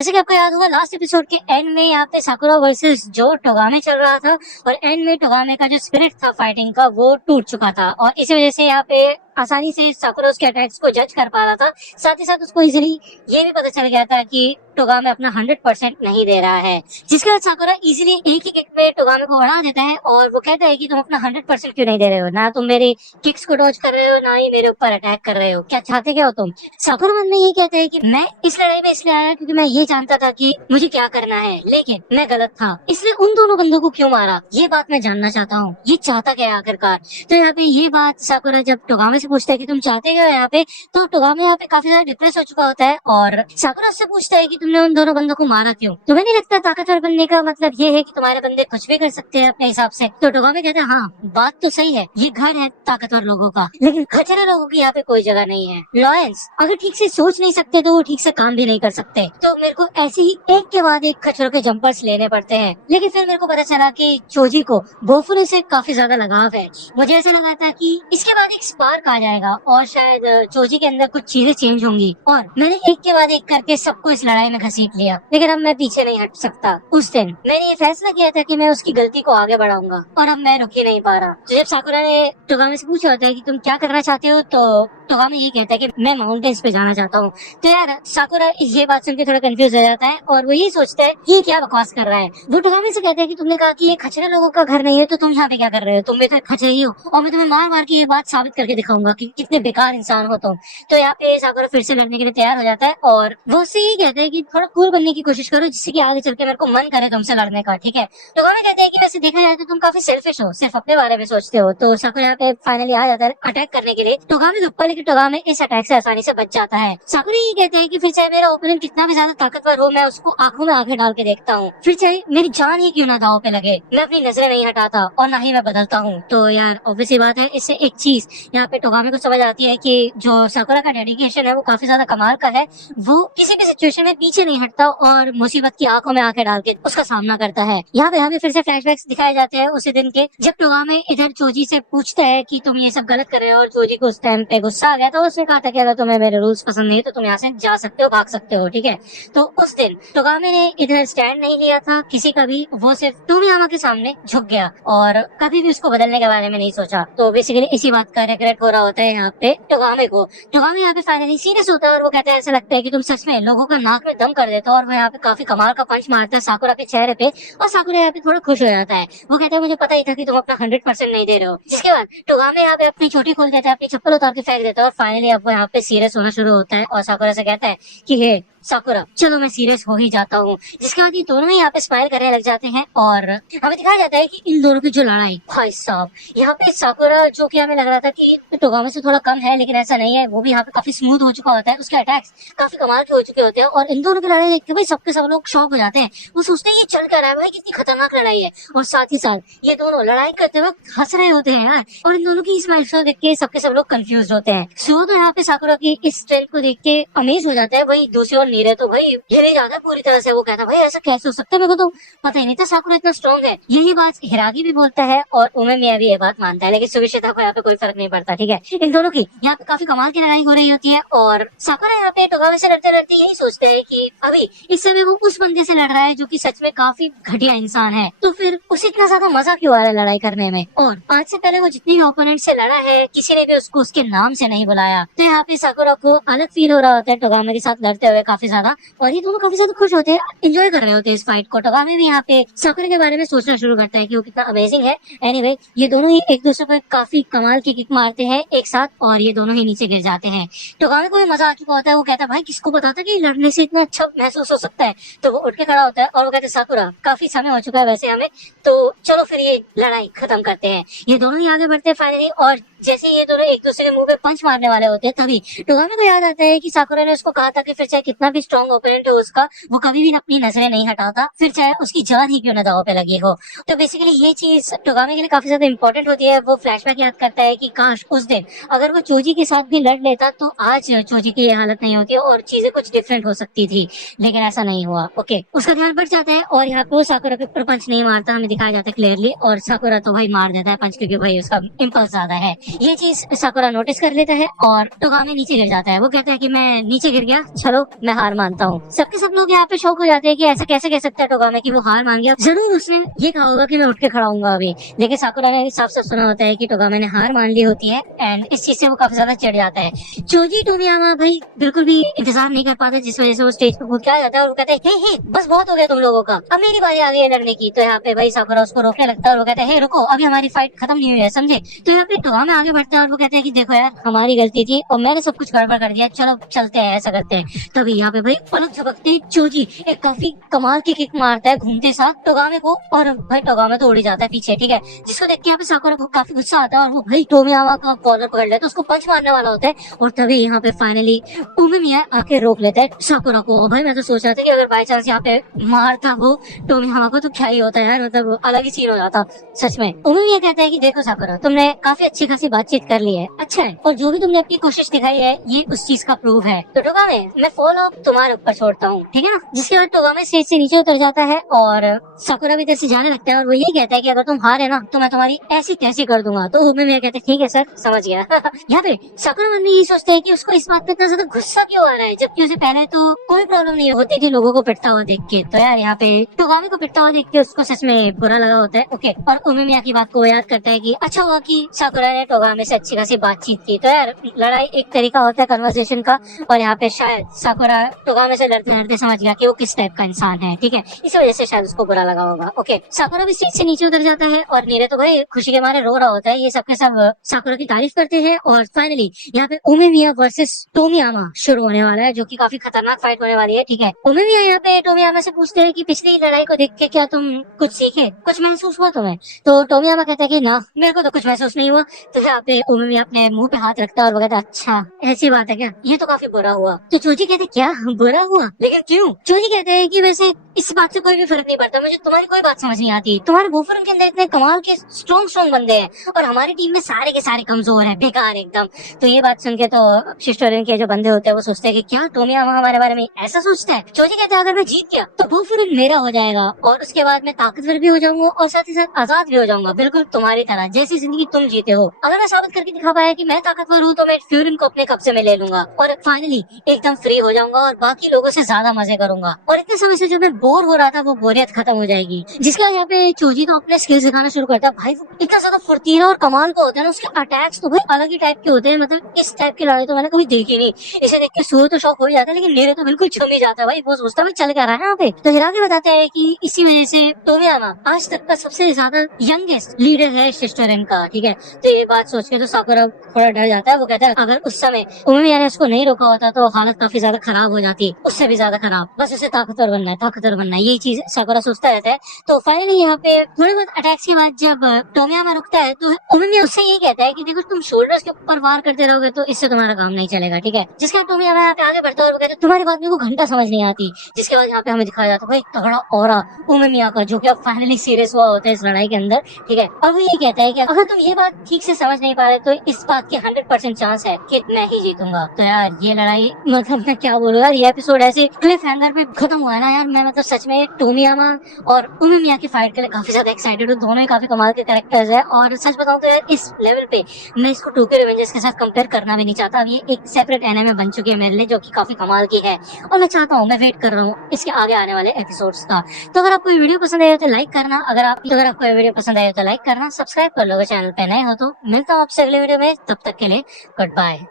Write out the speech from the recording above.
जैसे कि आपको याद होगा लास्ट एपिसोड के एंड में यहाँ पे साकुरा वर्सेस जो टोगामे चल रहा था और एंड में टोगामे का जो स्पिरिट था फाइटिंग का वो टूट चुका था और इसी वजह से यहाँ पे आसानी से साकुरा उसके अटैक्स को जज कर पा रहा था। साथ ही साथ उसको इजीली ये भी पता चल गया था कि टोगामे अपना 100% नहीं दे रहा है, जिसके बाद साकुरा इजीली एक ही किक में टोगामे को हरा देता है और वो कहता है कि तुम अपना 100% क्यों नहीं दे रहे हो, ना तुम मेरे किक्स को डॉज कर रहे हो ना ही मेरे ऊपर अटैक कर रहे हो, क्या चाहते क्या हो तुम। साकुरा मन में ये कहता है कि मैं इस लड़ाई में इसलिए आया क्योंकि मैं ये जानता था कि मुझे क्या करना है, लेकिन मैं गलत था, इसलिए उन दोनों बंदों को क्यों मारा ये बात मैं जानना चाहता हूँ, ये चाहता क्या है आखिरकार। तो यहाँ पे ये बात साकुरा जब टोगामे से पूछता है कि तुम चाहते क्या हो यहाँ पे, तो टोगामे यहाँ पे काफी ज्यादा डिप्रेस हो चुका होता है और साकुरा उससे पूछता है कि तुमने उन दोनों बंदों को मारा क्यों, तुम्हें नहीं लगता ताकतवर बनने का मतलब ये है कि तुम्हारे बंदे कुछ भी कर सकते हैं अपने हिसाब से। तो टोगामे कहते हैं हाँ बात तो सही है, ये घर है ताकतवर लोगों का, लेकिन खचरे लोगों की यहाँ पे कोई जगह नहीं है। लॉयंस अगर ठीक से सोच नहीं सकते तो वो ठीक से काम भी नहीं कर सकते, तो मेरे को ऐसे ही एक के बाद एक खचरों के जंपर्स लेने पड़ते हैं। लेकिन फिर मेरे को पता चला कि चोजी को बोफुरे से काफी ज्यादा लगाव है, मुझे ऐसा लगा था कि इसके बाद एक स्पार्क आ जाएगा और शायद चोजी के अंदर कुछ चीजें चेंज होंगी, और मैंने एक के बाद एक करके सबको इस लड़ाई में घसीट लिया, लेकिन अब मैं पीछे नहीं हट सकता। उस दिन मैंने ये फैसला किया था कि मैं उसकी गलती को आगे बढ़ाऊंगा और अब मैं रुक ही नहीं पा रहा। तो जब साकुरा ने टोगामे से पूछा होता है कि तुम क्या करना चाहते हो, तो टोगामे ये कहता है कि मैं माउंटेन्स पे जाना चाहता हूँ। तो यार साकुरा ये बात सुन के थोड़ा कंफ्यूज हो जाता है और वो ये सोचता है ये क्या बकवास कर रहा है। वो टोगामे से कहता है कि तुमने कहा कि ये खचरे लोगों का घर नहीं है, तो तुम यहाँ पे क्या कर रहे हो, तुम भी तो खचरे ही हो और मैं तुम्हें मार मार के ये बात साबित करके दिखाऊंगा कि कितने बेकार इंसान हो तुम। तो यहाँ पे साकुरा फिर से लड़ने के लिए तैयार हो जाता है और वो उससे ये कहता है कि थोड़ा कूल बनने की कोशिश करो जिससे कि आगे चल के मेरे को मन करे तुमसे लड़ने का, ठीक है। टोगामे कहते हैं कि वैसे देखा जाए तो तुम काफी सेल्फिश हो, सिर्फ अपने बारे में सोचते हो। तो साकुरा यहाँ पे फाइनली आ जाता है अटैक करने के लिए टोगामे के ऊपर, लेकिन टोगामे इस अटैक से आसानी से बच जाता है। साकुरा ये कहते हैं कि फिर चाहे मेरा ओपोनेंट कितना भी ज्यादा ताकतवर हो, मैं उसको आंखों में आंखें डाल के देखता हूँ, फिर चाहे मेरी जान ही क्यों ना दांव पे लगे, मैं अपनी नजरें नहीं हटाता और ना ही मैं बदलता हूँ। तो यार ऑब्वियसली बात है, इससे एक चीज यहाँ पे टोगामे को समझ आती है कि जो साकुरा का डेडिकेशन है वो काफी ज्यादा कमाल का है। वो किसी भी सिचुएशन में पीछे नहीं हटता और मुसीबत की आंखों में आंखें डाल के उसका सामना करता है। यहाँ पे हमें फिर से फ्लैशबैक्स दिखाए जाते हैं उसी दिन के, जब टोगामे इधर चोजी से पूछता है कि तुम ये सब गलत कर रहे हो, और चोजी को उस टाइम पे गुस्सा आ गया तो उसने कहा था कि अगर तुम्हें मेरे रूल्स पसंद नहीं तो तुम यहाँ से जा सकते हो, भाग सकते हो, ठीक है। तो उस दिन टोगामे ने इधर स्टैंड नहीं लिया था किसी का भी, वो सिर्फ टोमियामा के सामने झुक गया और कभी भी उसको बदलने के बारे में नहीं सोचा। तो बेसिकली इसी बात का रिग्रेट हो रहा होता है यहाँ पे टोगामे को। टोगामे यहाँ पे फाइनली सीरियस होता है और वो कहता है ऐसा लगता है कि तुम सच में लोगों का नाक में दम कर देते हो, और वो यहाँ पे काफी कमाल का पंच मारता है साकुरा के चेहरे पे और साकुरा यहाँ पे थोड़ा खुश हो जाता है। वो कहता है मुझे पता ही था कि तुम अपना 100% नहीं दे रहे हो। जिसके बाद टोगामे यहाँ पे अपनी चोटी खोल देता है, अपनी चप्पल उतार के फेंक देता है और फाइनली अब वो यहाँ पे सीरियस होना शुरू होता है और साकुरा से कहता है कि हे साकुरा चलो मैं सीरियस हो ही जाता हूँ। जिसके बाद ये दोनों ही यहाँ पे स्माइल करने लग जाते हैं और हमें दिखाया जाता है कि इन दोनों की जो लड़ाई, भाई साहब यहाँ पे साकुरा जो कि हमें लग रहा था कि टोगामे से थोड़ा कम है, लेकिन ऐसा नहीं है, वो भी यहाँ पे काफी स्मूथ हो चुका होता है, उसके अटैक्स काफी कमाल के हो चुके होते हैं और इन दोनों की लड़ाई देख के भाई सबके सब लोग शॉक हो जाते हैं। वो सोचते हैं ये चल कर रहा है भाई, कितनी खतरनाक लड़ाई है, और साथ ही साथ ये दोनों लड़ाई करते वक्त हंस रहे होते हैं यार, और इन दोनों की स्माइल को देख के सबके सब लोग कंफ्यूज होते हैं। सो तो यहाँ पे साकुरा की इस स्ट्रेंथ को देख के अमेज हो जाता है, वही दूसरी ओर नीरे तो भाई हिल जाता है पूरी तरह से। वो कहता है भाई ऐसा कैसे हो सकता है, मेरे को तो पता ही नहीं था साकुरा इतना स्ट्रॉन्ग है। यही बात हिरागी भी बोलता है और उमेमिया भी ये बात मानता है, लेकिन सुविशिता को यहाँ पे कोई फर्क नहीं पड़ता, ठीक है। इन दोनों की यहाँ पे काफी कमाल की लड़ाई हो रही होती है और साकुरा यहाँ पे टोगामे से लड़ते लड़ते यही सोचते है कि अभी इस समय वो उस बंदे से लड़ रहा है जो कि सच में काफी घटिया इंसान है, तो फिर उसे इतना ज्यादा मजा क्यों आ रहा है लड़ाई करने में। और आज से पहले वो जितनी भी ओपोनेंट से लड़ा है किसी ने भी उसको उसके नाम से नहीं बुलाया, तो यहाँ पे साकुरा को अलग फील हो रहा होता है टोगामे के साथ लड़ते हुए काफी ज्यादा, और ये दोनों काफी ज्यादा खुश होते हैं, एंजॉय कर रहे होते हैं इस फाइट को। टोगामे भी यहाँ पे साकुरा के बारे में सोचना शुरू करता है कि वो कितना अमेजिंग है। एनीवे ये दोनों ही एक दूसरे को काफी कमाल की किक मारते हैं एक साथ और ये दोनों ही नीचे गिर जाते हैं। टोगामे को भी मजा आ चुका होता है, वो कहता है भाई किसको पता था कि लड़ने से इतना अच्छा महसूस हो सकता है। तो वो उठ के खड़ा होता है और वो कहते हैं साकुरा काफी समय हो चुका है वैसे हमें, तो चलो फिर ये लड़ाई खत्म करते हैं। ये दोनों ही आगे बढ़ते हैं फाइनली, और जैसे ये दोनों एक दूसरे के मुंह पे पंच मारने वाले होते हैं तभी टोगामे को याद आता है कि साकुरा ने उसको कहा था कि फिर चाहे कितना भी स्ट्रॉन्ग ओपोनेंट हो उसका, वो कभी भी अपनी नजरें नहीं हटाता, फिर चाहे उसकी जान ही क्यों न दांव पे लगी हो। तो बेसिकली ये चीज टोगामे के लिए काफी ज्यादा इंपॉर्टेंट होती है। वो फ्लैशबैक याद करता है कि काश उस दिन अगर वो चोजी के साथ भी लड़ लेता तो आज चोजी की ये हालत नहीं होती और चीजें कुछ डिफरेंट हो सकती थी, लेकिन ऐसा नहीं हुआ। ओके, उसका ध्यान बढ़ जाता है और यहाँ पे साकुरा के ऊपर पंच नहीं मारता, हमें दिखाया जाता है क्लियरली, और साकुरा तो भाई मार देता है पंच क्योंकि भाई उसका इम्पल्स ज्यादा है। ये चीज साकुरा नोटिस कर लेता है और टोगामे नीचे गिर जाता है। वो कहता है कि मैं नीचे गिर गया, चलो मैं हार मानता हूँ। सबके सब लोग यहाँ पे शौक हो जाते हैं कि ऐसा कैसे कह सकता है टोगामे कि वो हार मान गया। जरूर उसने ये कहा होगा कि मैं उठ के खड़ा हूँगा अभी, लेकिन साकुरा ने साफ साफ सुना होता है कि टोगामे ने हार मान ली होती है एंड इस चीज से वो काफी ज्यादा चिढ़ जाता है। चोजी टोमियामा भाई बिल्कुल भी इंतजार नहीं कर पाते, जिस वजह से वो स्टेज पे कूद के आ जाता है और वो कहते हैं हे बस बहुत हो गया तुम लोगों का, अब मेरी बारी आ गई है लड़ने की। तो यहाँ पे भाई साकुरा उसको रोकने लगता है और वो कहता है हे रुको, अभी हमारी फाइट खत्म नहीं हुई है, समझे। तो यहाँ पे टोगामे आगे बढ़ता है और वो कहते हैं कि देखो यार हमारी गलती थी और मैंने सब कुछ गड़बड़ कर दिया, चलो चलते हैं, ऐसा करते हैं। तभी यहाँ पे भाई पलक झपकते चोजी एक काफी कमाल की किक मारता है घूमते साथ टोगामे को, और भाई टोगामे तो उड़ जाता है पीछे, ठीक है। जिसको देख के यहाँ पे साकुरा को काफी गुस्सा आता है और वो भाई टोमियामा का कॉलर पकड़ लेता है, उसको पंच मारने वाला होता है। और तभी यहाँ पे फाइनली उमिमिया आके रोक लेता है साकुरा को। और भाई मैं तो सोच रहा था कि अगर बाई चांस यहाँ पे मारता वो टोमियामा को तो क्या ही होता है यार, मतलब अलग ही सीन हो जाता सच में। उमिमिया कहता है कि देखो साकुरा, तुमने काफी अच्छी खासी बातचीत कर ली है, अच्छा है, और जो भी तुमने अपनी कोशिश दिखाई है ये उस चीज का प्रूफ है। तो टोगामे मैं फॉलो तुम्हारे ऊपर छोड़ता हूँ, ठीक है ना। जिसके बाद टोगामे स्टेज से नीचे उतर जाता है और साकुरा भी इधर से जाने लगता है और वो यही कहता है कि अगर तुम हारे ना तो मैं तुम्हारी ऐसी तैसी कर दूंगा। तो उमिमिया कहते हैं ठीक है सर, समझ गया। यहाँ पे साकुरा मन में यही सोचते है कि उसको इस बात पे इतना ज्यादा गुस्सा क्यों आ रहा है, जबकि उसे पहले तो कोई प्रॉब्लम नहीं होती थी लोगों को पिटता हुआ देख के। तो यार यहाँ पे टोगामे को पिटता हुआ देख के उसको सच में बुरा लगा होता है। ओके, और उमिमिया की बात को याद करता है कि अच्छा हुआ कि साकुरा ने टोगामे से अच्छी खासी बातचीत की। तो यार लड़ाई एक तरीका होता है कन्वर्सेशन का, और यहाँ पे शायद साकुरा टोगामे से लड़ते लड़ते समझ गया कि वो किस टाइप का इंसान है, ठीक है, इस वजह से शायद उसको बुरा लगा होगा। ओके, साकुरा भी स्टेज से नीचे उतर जाता है और नीरे तो भाई खुशी के मारे रो रहा होता है। ये सबके सब साकुरा की तारीफ करते हैं और फाइनली यहाँ पे उमिमिया वर्सेस टोमियामा शुरू होने वाला है, जो कि काफी खतरनाक फाइट होने वाली है, ठीक है। उमिमिया यहाँ पे टोमियामा से पूछते हैं कि पिछली लड़ाई को देख के क्या तुम कुछ सीखे, कुछ महसूस हुआ तुम्हें। तो टोमियामा कहता है कि ना, मेरे को तो कुछ महसूस नहीं हुआ। तो यहाँ पे उमिमिया अपने मुंह पे हाथ रखता है और वो कहता है अच्छा ऐसी बात है क्या, ये तो काफी बुरा हुआ। तो चोजी कहते क्या बुरा हुआ, लेकिन क्यों। चोजी कहते हैं कि वैसे इस बात से कोई भी फर्क नहीं पड़ता, मुझे तुम्हारी कोई बात समझ नहीं आती। तुम्हारे बोफरम के अंदर इतने कमाल के स्ट्रॉन्ग बंदे हैं और हमारी टीम में सारे के सारे कमजोर हैं, बेकार एकदम। तो ये बात सुन के तो शिस्टोरियन के जो बंदे होते हैं वो सोचते हैं कि क्या टोमियामा हमारे बारे में ऐसा सोचता है। चोजी कहते हैं अगर मैं जीत गया तो बोफरम मेरा हो जाएगा और उसके बाद मैं ताकतवर भी हो जाऊंगा और साथ ही साथ आजाद भी हो जाऊंगा, बिल्कुल तुम्हारी तरह, जैसी जिंदगी तुम जीते हो। अगर मैं साबित करके दिखा पाया कि मैं ताकतवर हूँ तो मैं फ्यूरिन को अपने कब्जे में ले लूंगा और फाइनली एकदम फ्री हो जाऊंगा और बाकी लोगों से ज्यादा मजे करूंगा। और इतने समय से जो मैं बोर हो रहा था वो बोरियत खत्म हो जाएगी। जिसका यहाँ पे चोजी तो अपने स्किल्स दिखाना शुरू करता है। भाई वो इतना ज्यादा फुर्तीला और कमाल का होता है ना, उसके अटैक्स तो भाई अलग ही टाइप के होते हैं, मतलब इस टाइप की लड़ाई तो मैंने कभी देखी नहीं। इसे देख के सूर्य तो शौक हो ही जाता है, लेकिन मेरे तो बिल्कुल छम ही जाता है भाई, वो सोचता है चल क्या रहा है यहाँ पे। तो हिराकी बताते हैं कि इसी वजह से टोमियामा आज तक का सबसे ज्यादा यंगेस्ट लीडर है शिस्टोरेन का, ठीक है। तो ये बात सोच के तो साकुरा थोड़ा डर जाता है। वो कहता है अगर उस समय उमिमिया ने उसको नहीं रोका होता तो हालत काफी ज्यादा खराब हो जाती, उससे भी ज्यादा खराब। बस उसे ताकतवर बनना है, ताकतवर बनना है, यही चीज साकुरा सोचता रहता है। तो फाइनली यहाँ पे थोड़े बहुत अटैक्स के बाद जब टोमियामा रुकता है तो उमिमिया उससे यही कहता है कि देखो तुम शोल्डर्स के ऊपर वार करते रहोगे तो इससे तुम्हारा काम नहीं चलेगा, ठीक है। जिसके बाद टोमियामा यहाँ पे आगे बढ़ता है और वो कहता है तुम्हारी बात मेरे को घंटा समझ नहीं आती। जिसके बाद यहाँ पे हमें दिखाया जाता है भाई तगड़ा ऑरा उमिमिया का, जो कि अब फाइनली सीरियस हुआ होता है इस लड़ाई के अंदर, ठीक है। और वो ये कहता है कि अगर तुम ये बात ठीक से समझ नहीं पा रहे तो इस बात की 100% चांस है कि मैं ही जीतूंगा। तो यार ये लड़ाई, मतलब मैं क्या बोलूं यार, ये एपिसोड ऐसे क्लिफ हैंगर पे खत्म हुआ है ना यार, मैं मतलब सच में टोमियामा और उमिमिया की फाइट के लिए काफी ज्यादा एक्साइटेड हूँ। दोनों ही काफी कमाल के कैरेक्टर्स है और सच बताऊं तो यार इस लेवल पे मैं इसको टोक्यो रिवेंजर्स के साथ कंपेयर करना भी नहीं चाहता। अब ये एक सेपरेट एनिमे बन चुकी है मेरे लिए, जो कि काफी कमाल की है और मैं चाहता हूँ, मैं वेट कर रहा हूँ इसके आगे आने वाले एपिसोड्स का। तो अगर आपको वीडियो पसंद आए तो लाइक करना, अगर आपको वीडियो पसंद आए तो लाइक करना, सब्सक्राइब कर लो चैनल पे नए हो तो। मिलता हूँ आपसे अगले वीडियो में, तब तक के लिए गुड बाय।